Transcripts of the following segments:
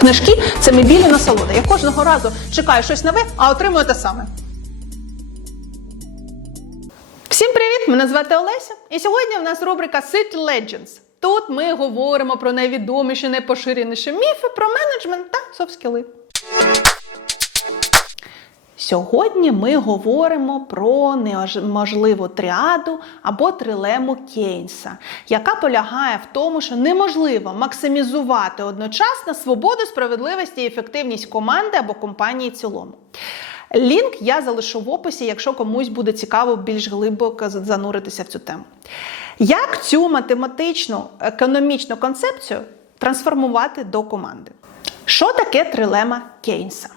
Книжки це мій білі насолода. Я кожного разу чекаю щось нове, а отримую те саме. Всім привіт! Мене звати Олеся. І сьогодні в нас рубрика City Legends. Тут ми говоримо про найвідоміші, найпоширеніші міфи про менеджмент та софт-скіли. Сьогодні ми говоримо про неможливу тріаду або трилему Кейнса, яка полягає в тому, що неможливо максимізувати одночасно свободу, справедливість і ефективність команди або компанії в цілому. Лінк я залишу в описі, якщо комусь буде цікаво більш глибоко зануритися в цю тему. Як цю математичну економічну концепцію трансформувати до команди? Що таке трилема Кейнса?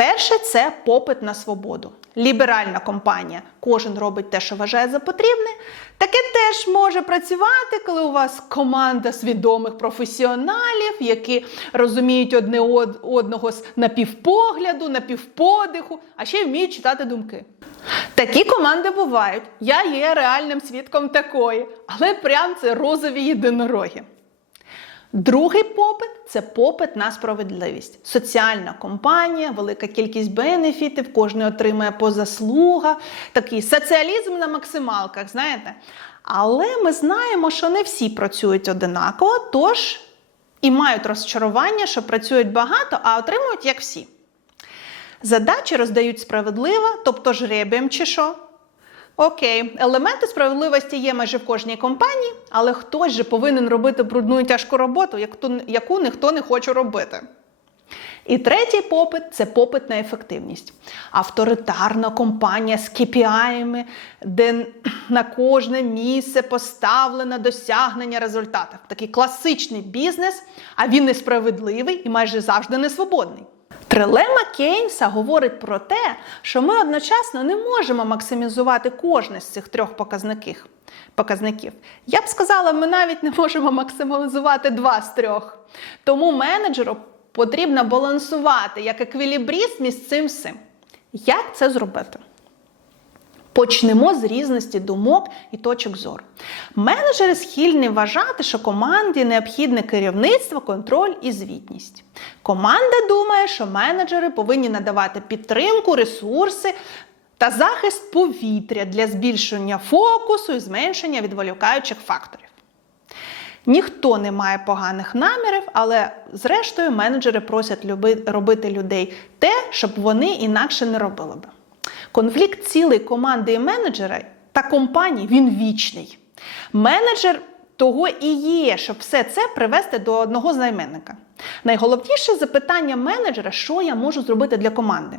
Перше це попит на свободу. Ліберальна компанія, кожен робить те, що вважає за потрібне. Таке теж може працювати, коли у вас команда свідомих професіоналів, які розуміють одне одного з напівпогляду, напівподиху, а ще й вміють читати думки. Такі команди бувають. Я є реальним свідком такої, але прям це розові єдинороги. Другий попит це попит на справедливість. Соціальна компанія, велика кількість бенефітів, кожен отримує по заслугах, такий соціалізм на максималках, знаєте. Але ми знаємо, що не всі працюють одинаково, тож і мають розчарування, що працюють багато, а отримують як всі. Задачі роздають справедливо, тобто жребієм чи що. Окей, елементи справедливості є майже в кожній компанії, але хтось же повинен робити брудну і тяжку роботу, яку- ніхто не хоче робити. І третій попит це попит на ефективність. Авторитарна компанія з KPI-ями, де на кожне місце поставлено досягнення результатів. Такий класичний бізнес, а він несправедливий і майже завжди несвободний. Трилема Кейнса говорить про те, що ми одночасно не можемо максимізувати кожне з цих трьох показників. показників. Я б сказала, ми навіть не можемо максимізувати два з трьох. Тому менеджеру потрібно балансувати як еквілібріст між цим всім. Як це зробити? Почнемо з різності думок і точок зору. Менеджери схильні вважати, що команді необхідне керівництво, контроль і звітність. Команда думає, що менеджери повинні надавати підтримку, ресурси та захист повітря для збільшення фокусу і зменшення відволікаючих факторів. Ніхто не має поганих намірів, але зрештою менеджери просять робити людей те, щоб вони інакше не робили би. Конфлікт цілої команди і менеджера та компанії він вічний. Менеджер того і є, щоб все це привести до одного займенника. Найголовніше запитання менеджера, що я можу зробити для команди.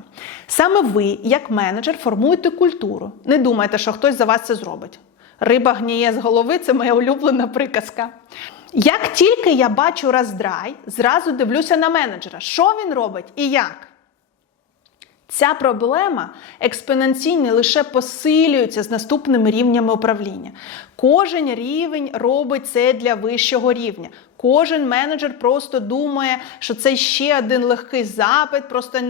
Саме ви, як менеджер, формуєте культуру. Не думайте, що хтось за вас це зробить. Риба гніє з голови це моя улюблена приказка. Як тільки я бачу роздрай, зразу дивлюся на менеджера, що він робить і як. Ця проблема експоненційно лише посилюється з наступними рівнями управління. Кожен рівень робить це для вищого рівня. Кожен менеджер просто думає, що це ще один легкий запит, просто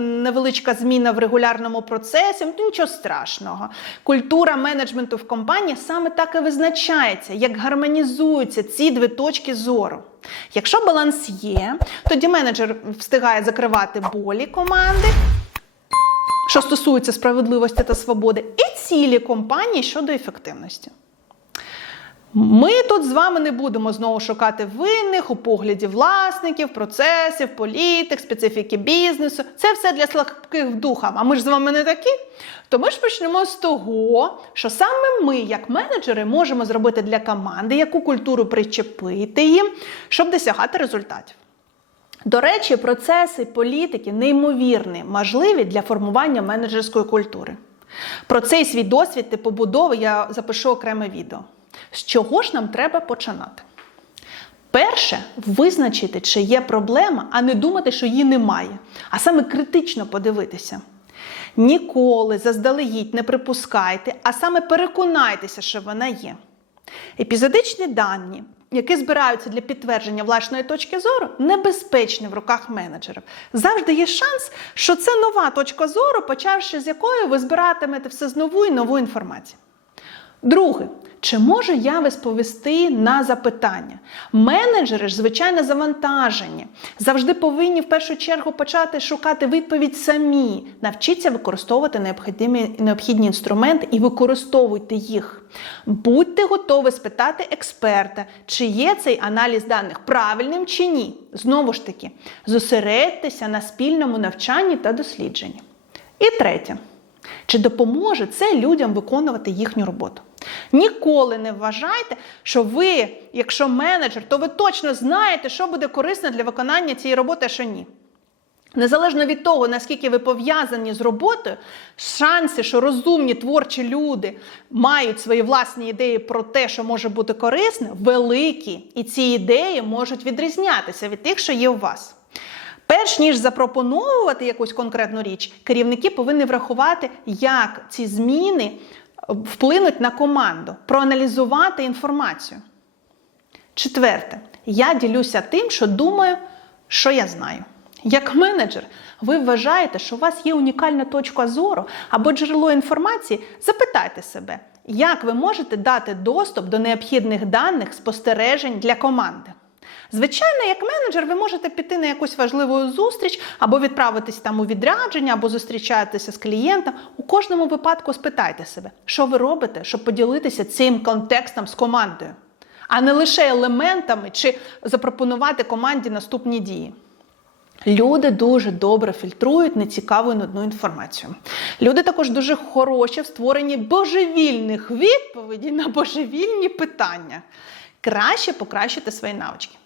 невеличка зміна в регулярному процесі. Ну, Нічого страшного. Культура менеджменту в компанії саме так і визначається, як гармонізуються ці дві точки зору. Якщо баланс є, тоді менеджер встигає закривати болі команди, що стосується справедливості та свободи, і цілі компанії щодо ефективності. Ми тут з вами не будемо знову шукати винних у погляді власників, процесів, політик, специфіки бізнесу. Це все для слабких духом. А ми ж з вами не такі. То ми ж почнемо з того, що саме ми, як менеджери, можемо зробити для команди, яку культуру причепити їм, щоб досягати результатів. До речі, процеси політики неймовірні, можливі для формування менеджерської культури. Про цей свій досвід та побудови я запишу окреме відео. З чого ж нам треба починати? Перше, визначити, чи є проблема, а не думати, що її немає, а саме критично подивитися. Ніколи заздалегідь не припускайте, а саме переконайтеся, що вона є. Епізодичні дані, які збираються для підтвердження власної точки зору, небезпечні в руках менеджерів. Завжди є шанс, що це нова точка зору, почавши з якої ви збиратимете все з нову і нову інформацію. Друге, чи можу я відповісти на запитання? Менеджери ж, звичайно, завантажені. Завжди повинні в першу чергу почати шукати відповідь самі. Навчіться використовувати необхідні, інструменти і використовуйте їх. Будьте готові спитати експерта, чи є цей аналіз даних правильним чи ні. Знову ж таки, зосередьтеся на спільному навчанні та дослідженні. І третє. Чи допоможе це людям виконувати їхню роботу? Ніколи не вважайте, що ви, якщо менеджер, то ви точно знаєте, що буде корисно для виконання цієї роботи, а що ні. Незалежно від того, наскільки ви пов'язані з роботою, шанси, що розумні творчі люди мають свої власні ідеї про те, що може бути корисне, великі. І ці ідеї можуть відрізнятися від тих, що є у вас. Перш ніж запропоновувати якусь конкретну річ, керівники повинні врахувати, як ці зміни вплинуть на команду, проаналізувати інформацію. Четверте, я ділюся тим, що думаю, що я знаю. Як менеджер, ви вважаєте, що у вас є унікальна точка зору або джерело інформації, запитайте себе, як ви можете дати доступ до необхідних даних спостережень для команди. Звичайно, як менеджер, ви можете піти на якусь важливу зустріч, або відправитись там у відрядження, або зустрічатися з клієнтом. У кожному випадку спитайте себе, що ви робите, щоб поділитися цим контекстом з командою, а не лише елементами чи запропонувати команді наступні дії. Люди дуже добре фільтрують нецікаву і нудну інформацію. Люди також дуже хороші в створенні божевільних відповідей на божевільні питання. Краще покращити свої навички.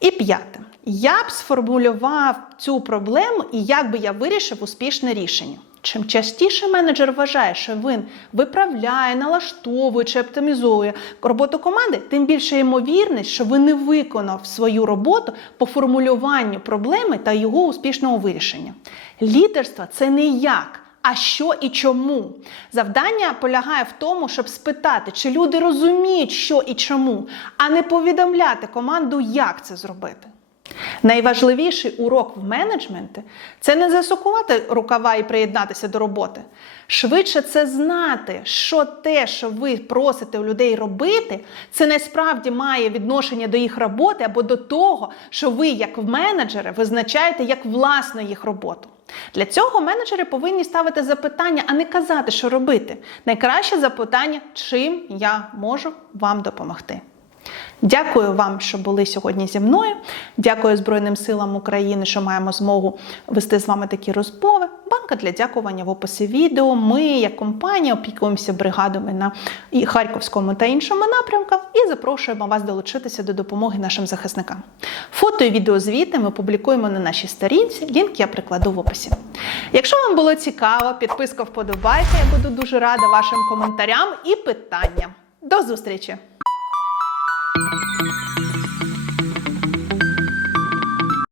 І п'яте. Я б сформулював цю проблему і як би я вирішив успішне рішення. Чим частіше менеджер вважає, що він виправляє, налаштовує чи оптимізує роботу команди, тим більше ймовірність, що він не виконав свою роботу по формулюванню проблеми та його успішного вирішення. Лідерство це не як. А що і чому? Завдання полягає в тому, щоб спитати, чи люди розуміють, що і чому, а не повідомляти команду, як це зробити. Найважливіший урок в менеджменті це не засукувати рукава і приєднатися до роботи. Швидше це знати, що те, що ви просите у людей робити, це насправді має відношення до їх роботи або до того, що ви, як менеджери, визначаєте як власну їх роботу. Для цього менеджери повинні ставити запитання, а не казати, що робити. Найкраще запитання, чим я можу вам допомогти. Дякую вам, що були сьогодні зі мною. Дякую Збройним силам України, що маємо змогу вести з вами такі розмови. Банка для дякування в описі відео. Ми, як компанія, опікуємося бригадами на і Харківському та іншому напрямках і запрошуємо вас долучитися до допомоги нашим захисникам. Фото і відеозвіти ми публікуємо на нашій сторінці. Лінк я прикладу в описі. Якщо вам було цікаво, підписка вподобайте. Я буду дуже рада вашим коментарям і питанням. До зустрічі! thank you